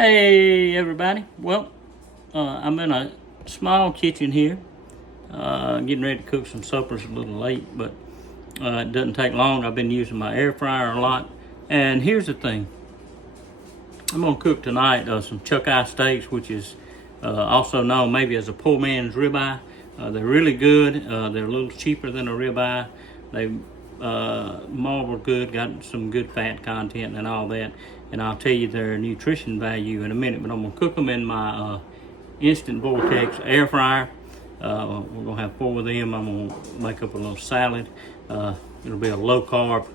Hey everybody, well, I'm in a small kitchen here, getting ready to cook some suppers a little late, but it doesn't take long. I've been using my air fryer a lot, and here's the thing. I'm going to cook tonight some chuck eye steaks, which is also known maybe as a poor man's ribeye. They're really good. They're a little cheaper than a ribeye. They marble good, got some good fat content and all that. And I'll tell you their nutrition value in a minute, but I'm gonna cook them in my instant vortex air fryer. We're gonna have 4 of them. I'm gonna make up a little salad. It'll be a low carb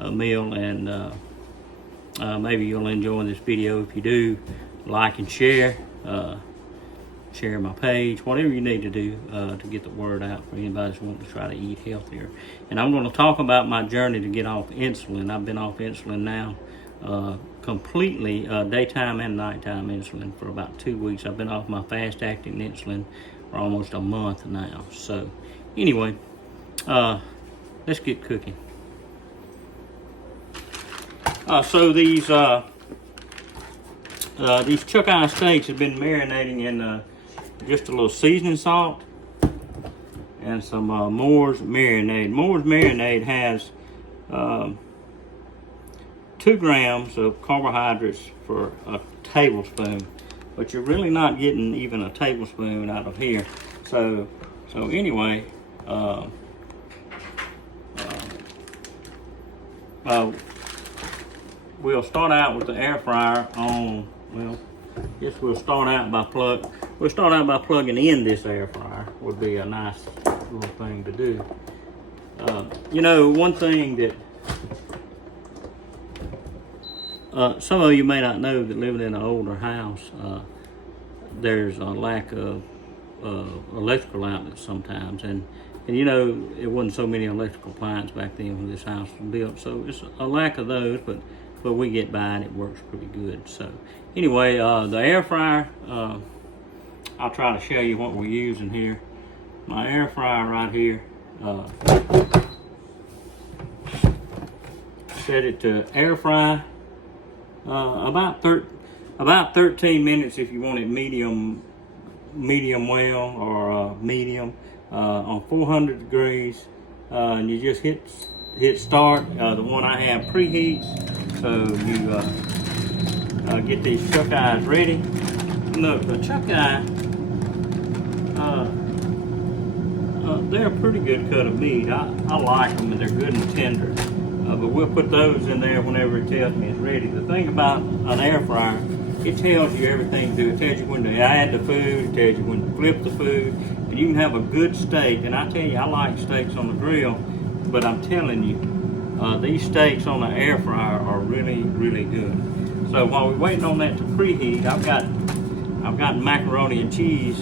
meal, and maybe you'll enjoy this video. If you do, like and share. Share my page, whatever you need to do to get the word out for anybody that's wanting to try to eat healthier. And I'm going to talk about my journey to get off insulin. I've been off insulin now completely, daytime and nighttime insulin, for about 2 weeks. I've been off my fast-acting insulin for almost a month now. So anyway, let's get cooking. So these chuck eye steaks have been marinating in just a little seasoning salt and some Moore's marinade. Moore's marinade has 2 grams of carbohydrates for a tablespoon, but you're really not getting even a tablespoon out of here. So anyway, we'll start out with the air fryer on, well, I guess we'll start out by plugging in this air fryer. Would be a nice little thing to do. You know, one thing that some of you may not know that living in an older house, there's a lack of electrical outlets sometimes, and you know, it wasn't so many electrical appliances back then when this house was built, so it's a lack of those, but we get by and it works pretty good. So anyway, the air fryer, I'll try to show you what we're using here. My air fryer right here, set it to air fry about 13 minutes if you want it medium well, or medium on 400 degrees, and you just hit start. The one I have preheats, so you get these chuck eyes ready. Look, the chuck eye, they're a pretty good cut of meat. I like them, and they're good and tender. But we'll put those in there whenever it tells me it's ready. The thing about an air fryer, it tells you everything to do. It tells you when to add the food, it tells you when to flip the food, and you can have a good steak. And I tell you, I like steaks on the grill, but I'm telling you, these steaks on the air fryer are really, really good. So while we're waiting on that to preheat, I've got macaroni and cheese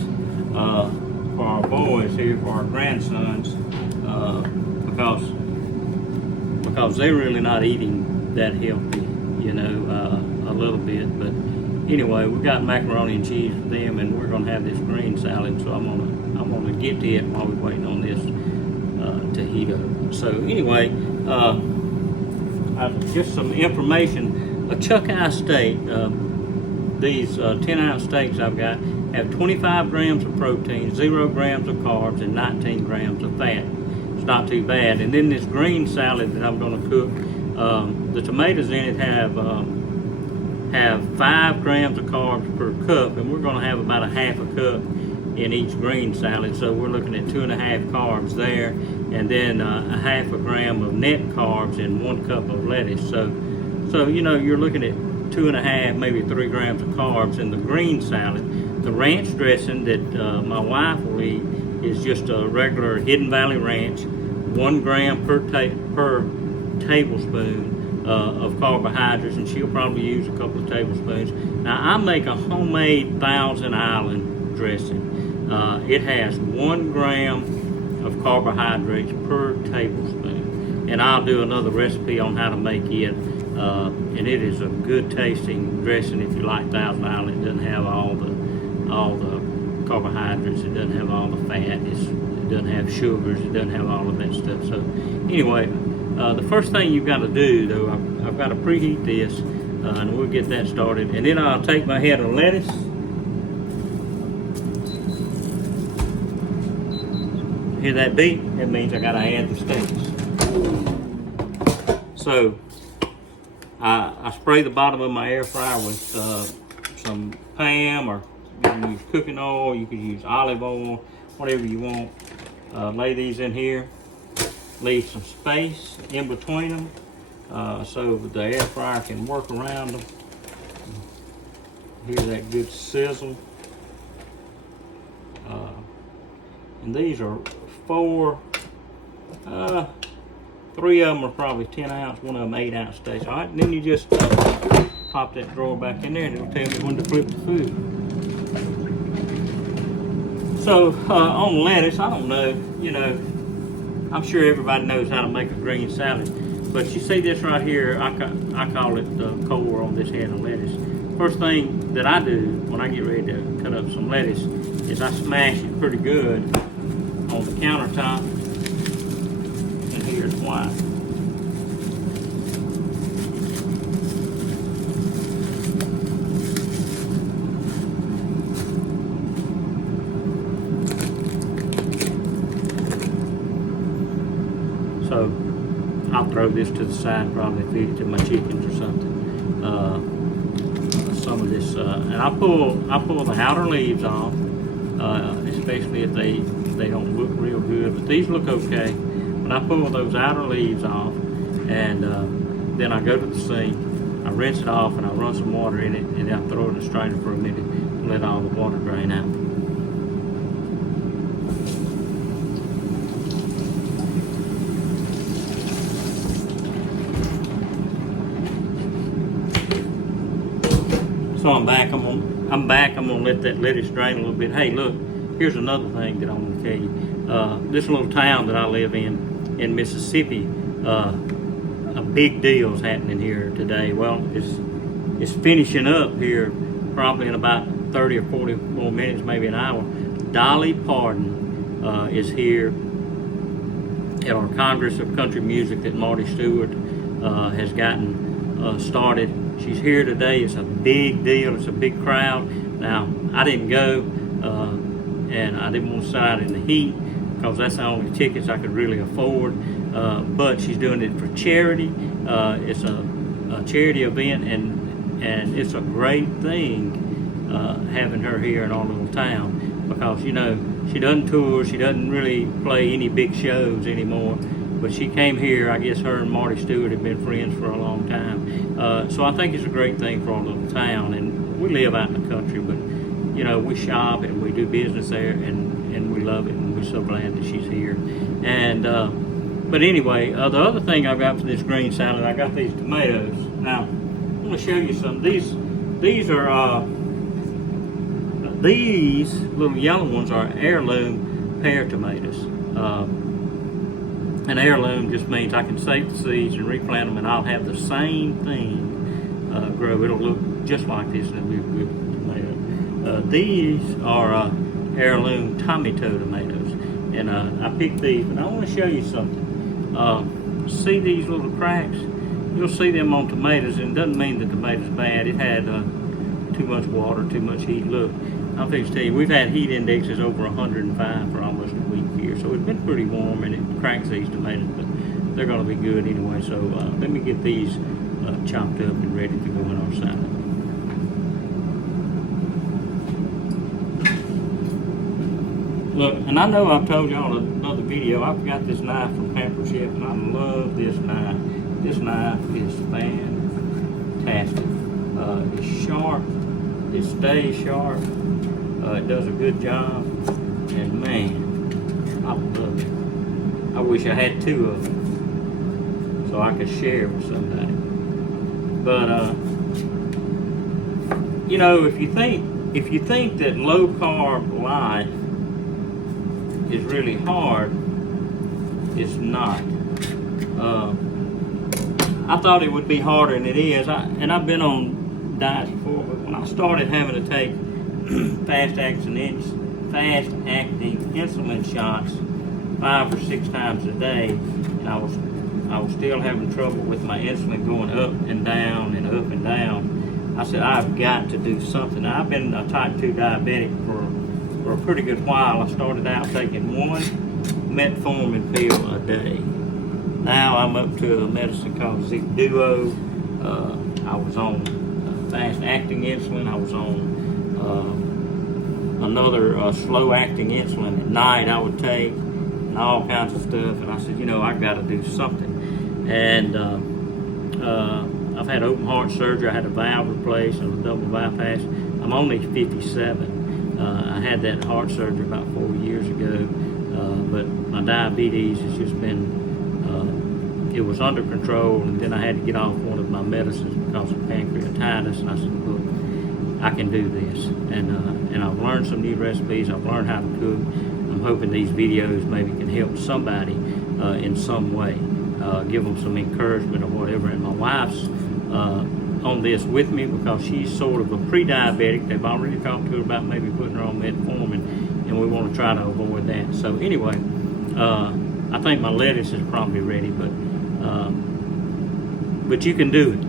for our boys here, for our grandsons, because they're really not eating that healthy, you know, a little bit. But anyway, we've got macaroni and cheese for them, and we're gonna have this green salad. So I'm gonna get to it while we're waiting on this to heat up. So anyway, just some information. A chuck eye steak, these 10-ounce steaks I've got have 25 grams of protein, 0 grams of carbs, and 19 grams of fat. It's not too bad. And then this green salad that I'm going to cook, the tomatoes in it have 5 grams of carbs per cup, and we're going to have about a half a cup in each green salad. So we're looking at 2.5 carbs there, and then a half a gram of net carbs in 1 cup of lettuce. So you know, you're looking at 2.5, maybe 3 grams of carbs in the green salad. The ranch dressing that my wife will eat is just a regular Hidden Valley Ranch, 1 gram per tablespoon of carbohydrates, and she'll probably use a couple of tablespoons. Now I make a homemade Thousand Island dressing. It has 1 gram of carbohydrates per tablespoon, and I'll do another recipe on how to make it. And it is a good tasting dressing if you like Thousand Island. It doesn't have all the carbohydrates, it doesn't have all the fat, it doesn't have sugars, it doesn't have all of that stuff. So anyway, the first thing you've got to do, though, I've got to preheat this. and we'll get that started. And then I'll take my head of lettuce. Hear that beat? That means I gotta add the steaks. So I spray the bottom of my air fryer with some Pam, or you can use cooking oil, you can use olive oil, whatever you want. Lay these in here, leave some space in between them so the air fryer can work around them. Hear that good sizzle. And these are 4, 3 of them are probably 10 ounce, one of them 8 ounce steaks. All right, and then you just pop that drawer back in there and it'll tell me when to flip the food. So on lettuce, I don't know, I'm sure everybody knows how to make a green salad, but you see this right here, I call it the core on this head of lettuce. First thing that I do when I get ready to cut up some lettuce is I smash it pretty good on the countertop, and here's why. So I'll throw this to the side, probably feed it to my chickens or something. Some of this, and I pull the outer leaves off, especially if they don't look real good. But these look okay. But I pull those outer leaves off, and then I go to the sink. I rinse it off, and I run some water in it, and then I throw it in the strainer for a minute and let all the water drain out. So I'm back. I'm gonna let that lettuce drain a little bit. Hey, look, here's another thing that I want to tell you. This little town that I live in Mississippi, a big deal's happening here today. Well, it's finishing up here, probably in about 30 or 40 more minutes, maybe an hour. Dolly Parton is here at our Congress of Country Music that Marty Stewart has gotten started. She's here today. It's a big deal. It's a big crowd. Now, I didn't go, and I didn't want to sit out in the heat because that's the only tickets I could really afford. But she's doing it for charity. It's a charity event, and it's a great thing having her here in our little town, because she doesn't tour. She doesn't really play any big shows anymore. But she came here. I guess her and Marty Stewart have been friends for a long time. So I think it's a great thing for our little town. And we live out in the country, but we shop and we do business there, and we love it, and we're so glad that she's here. And but anyway, the other thing I've got for this green salad, I got these tomatoes. Now I'm going to show you some. These are these little yellow ones are heirloom pear tomatoes. An heirloom just means I can save the seeds and replant them, and I'll have the same thing grow. It'll look just like this, and it'll be a good tomato. These are heirloom tomato tomatoes, and I picked these, and I want to show you something. See these little cracks? You'll see them on tomatoes, and it doesn't mean the tomato's bad. It had too much water, too much heat. Look, I'm fixing to tell you, we've had heat indexes over 105 for almost a week here, so it's been pretty warm, and it cracks these tomatoes, but they're going to be good anyway. So let me get these chopped up and ready to go in our salad. Look, and I know I've told y'all in another video, I've got this knife from Pamper Chef, and I love this knife. This knife is fantastic. It's sharp. It stays sharp. It does a good job, and man, I love it. I wish I had 2 of them so I could share with somebody. But if you think that low carb life is really hard, it's not. I thought it would be harder than it is. I've been on diets before, but when I started having to take fast-acting insulin shots 5 or 6 times a day, and I I was still having trouble with my insulin going up and down and up and down. I said, I've got to do something. Now, I've been a type 2 diabetic for a pretty good while. I started out taking one metformin pill a day. Now I'm up to a medicine called Zinc Duo. I was on fast-acting insulin. I was on another slow-acting insulin at night I would take, and all kinds of stuff. And I said, you know, I've got to do something. And I've had open heart surgery. I had a valve replaced and a double bypass. I'm only 57. I had that heart surgery about 4 years ago, but my diabetes has just been, it was under control, and then I had to get off one of my medicines because of pancreatitis, and I said, look, I can do this. And I've learned some new recipes. I've learned how to cook. I'm hoping these videos maybe can help somebody in some way, give them some encouragement or whatever. And my wife's on this with me because she's sort of a pre-diabetic. They've already talked to her about maybe putting her on metformin, and we want to try to avoid that. So anyway, I think my lettuce is probably ready, but you can do it.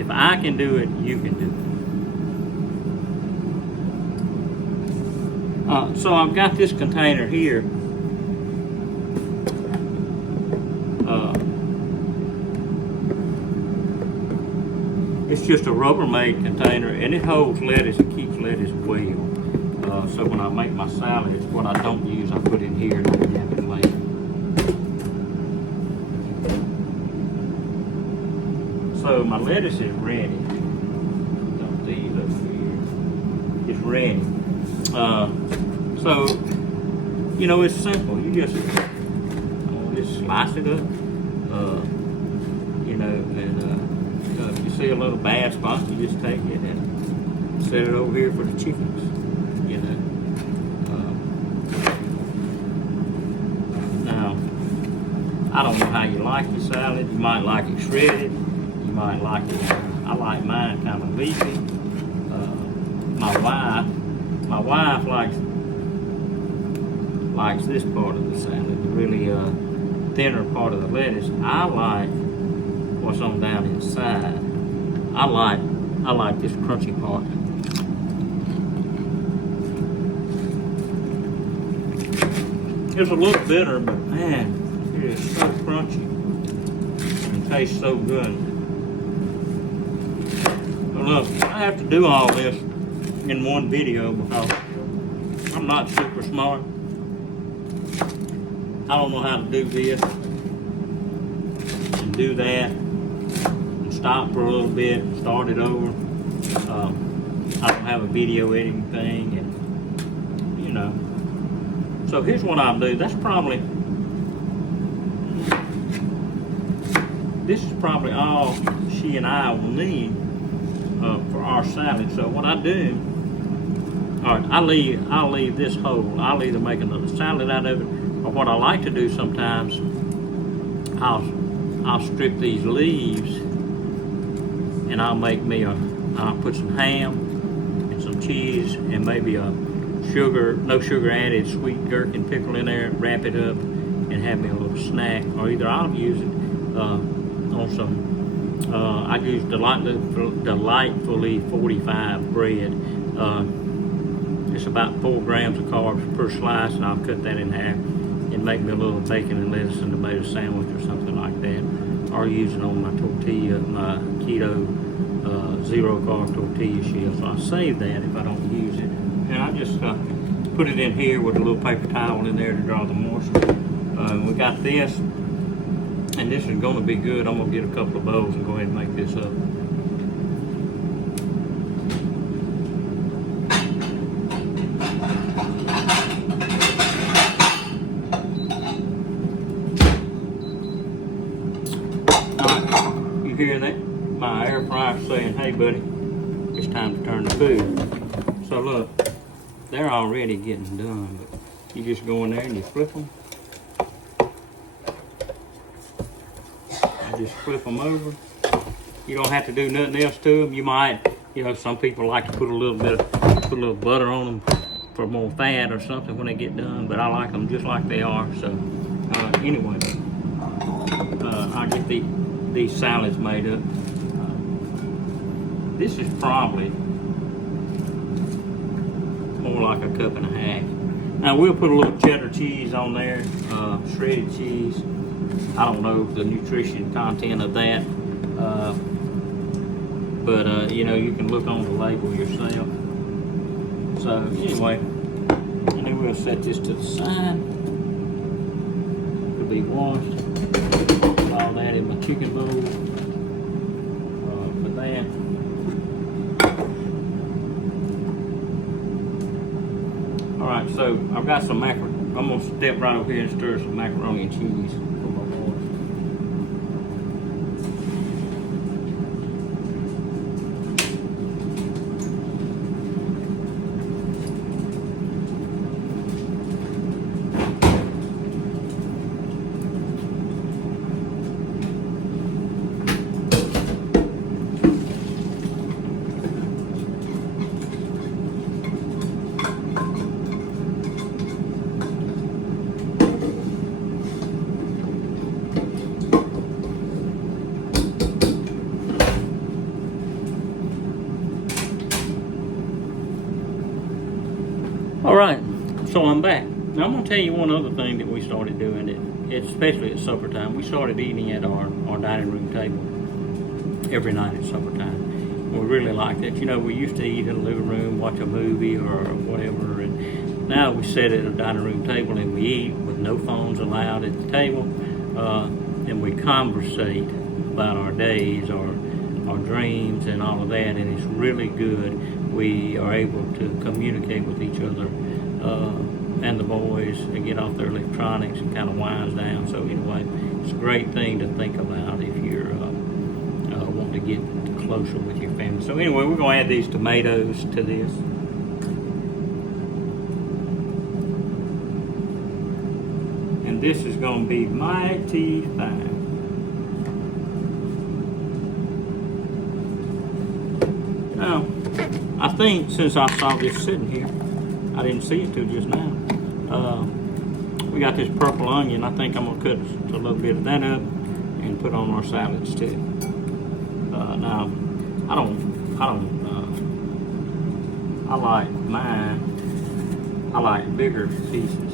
If I can do it, you can do it. So I've got this container here. It's just a Rubbermaid container, and it holds lettuce. It keeps lettuce well. So when I make my salads, what I don't use, I put in here and I have it later. So my lettuce is ready. Dump these up here. It's ready. So, you know, it's simple. You just slice it up, you know, and if you see a little bad spot, you just take it and set it over here for the chickens, you know. Now, I don't know how you like your salad. You might like it shredded. You might like it, I like mine kind of leafy. My wife likes this part of the salad, the really thinner part of the lettuce. I like what's on down inside. I like this crunchy part. It's a little bitter, but man, it is so crunchy and tastes so good. But look, I have to do all this in one video because I'm not super smart. I don't know how to do this and do that and stop for a little bit and start it over. I don't have a video editing thing, and you know. So here's what I'll do. This is probably all she and I will need for our salad. So what I do, all right, I'll leave this whole. I'll either make another salad out of it, or what I like to do sometimes, I'll strip these leaves and I'll put some ham and some cheese and maybe a no sugar added sweet gherkin pickle in there, wrap it up and have me a little snack. Or either I'll use it on some, I use Delightfully 45 bread. It's about 4 grams of carbs per slice, and I'll cut that in half and make me a little bacon and lettuce and tomato sandwich or something like that. Or use it on my tortilla, my keto zero carb tortilla shell. So I save that if I don't use it. And I just put it in here with a little paper towel in there to draw the moisture. We got this, and this is going to be good. I'm going to get a couple of bowls and go ahead and make this up. You hear that? My air fryer saying, hey buddy, it's time to turn the food. So look, they're already getting done, but you just go in there and you flip them. Just flip them over. You don't have to do nothing else to them. You might, you know, some people like to put a little butter on them for more fat or something when they get done, but I like them just like they are. So anyway, I get these salads made up. This is probably more like a cup and a half. Now we'll put a little cheddar cheese on there, shredded cheese. I don't know the nutrition content of that, but you know, you can look on the label yourself. So anyway, and then we'll set this to the side. It'll be washed. Put all that in my chicken bowl. For that. All right, so I've got some macaroni. I'm gonna step right over here and stir some macaroni and cheese for my boys. All right, so I'm back. Now I'm gonna tell you one other thing that we started doing, especially at supper time. We started eating at our dining room table every night at supper time. We really like that. You know, we used to eat in the living room, watch a movie or whatever, and now we sit at a dining room table and we eat with no phones allowed at the table, and we conversate about our days, our dreams and all of that, and it's really good. We are able to communicate with each other and the boys and get off their electronics and kind of winds down. So anyway, it's a great thing to think about if you're wanting to get closer with your family. So anyway, we're going to add these tomatoes to this. And this is going to be mighty fine. Now, I think since I saw this sitting here, I didn't see it till just now. We got this purple onion. I think I'm gonna cut a little bit of that up and put on our salads too. Now, I like mine. I like bigger pieces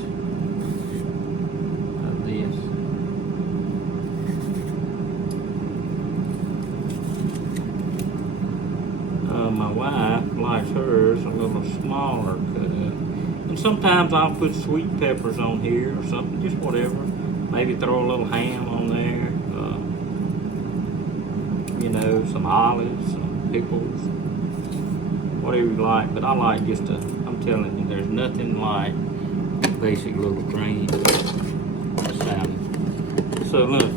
of this. My wife likes hers a little smaller cut up. And sometimes I'll put sweet peppers on here or something, just whatever. Maybe throw a little ham on there. You know, some olives, some pickles, whatever you like. But I like just I'm telling you, there's nothing like basic little green salad. So look.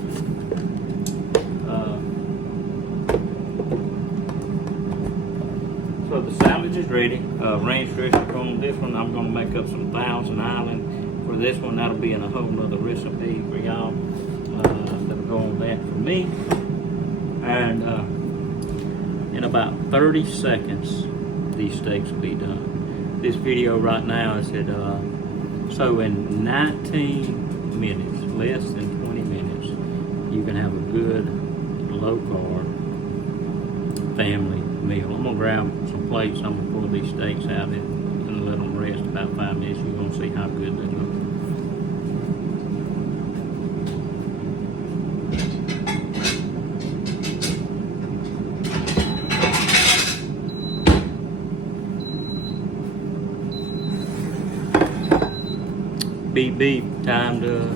So the salad is ready. Ranch dressing on this one. I'm going to make up some Thousand Island for this one. That'll be in a whole nother recipe for y'all. That'll go on that for me. And in about 30 seconds, these steaks will be done. This video right now is at, so in 19 minutes, less than 20 minutes, you can have a good low carb family meal. I'm gonna grab some plates. I'm gonna pull these steaks out and let them rest about 5 minutes. You're gonna see how good they look. Beep beep, time to,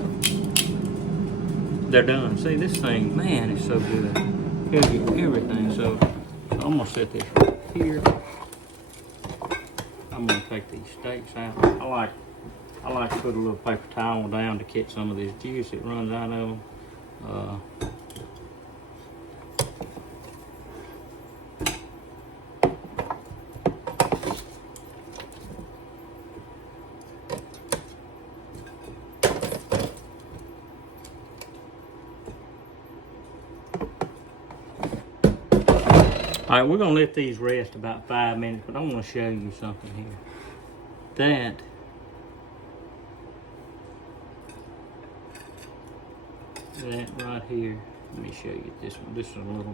they're done. See, this thing, man, it's so good. Gives you everything. So I'm gonna set this right here. I'm gonna take these steaks out. I like to put a little paper towel down to catch some of this juice that runs out of them. All right, we're gonna let these rest about 5 minutes, but I want to show you something here. That right here Let me show you this one. This is a little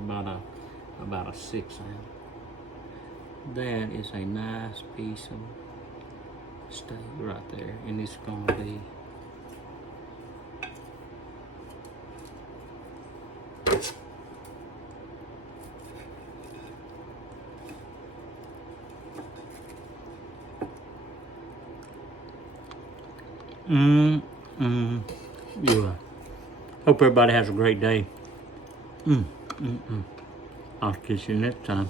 about a 6 ounce. That is a nice piece of steak right there, and it's gonna be yeah. Hope everybody has a great day. I'll catch you next time.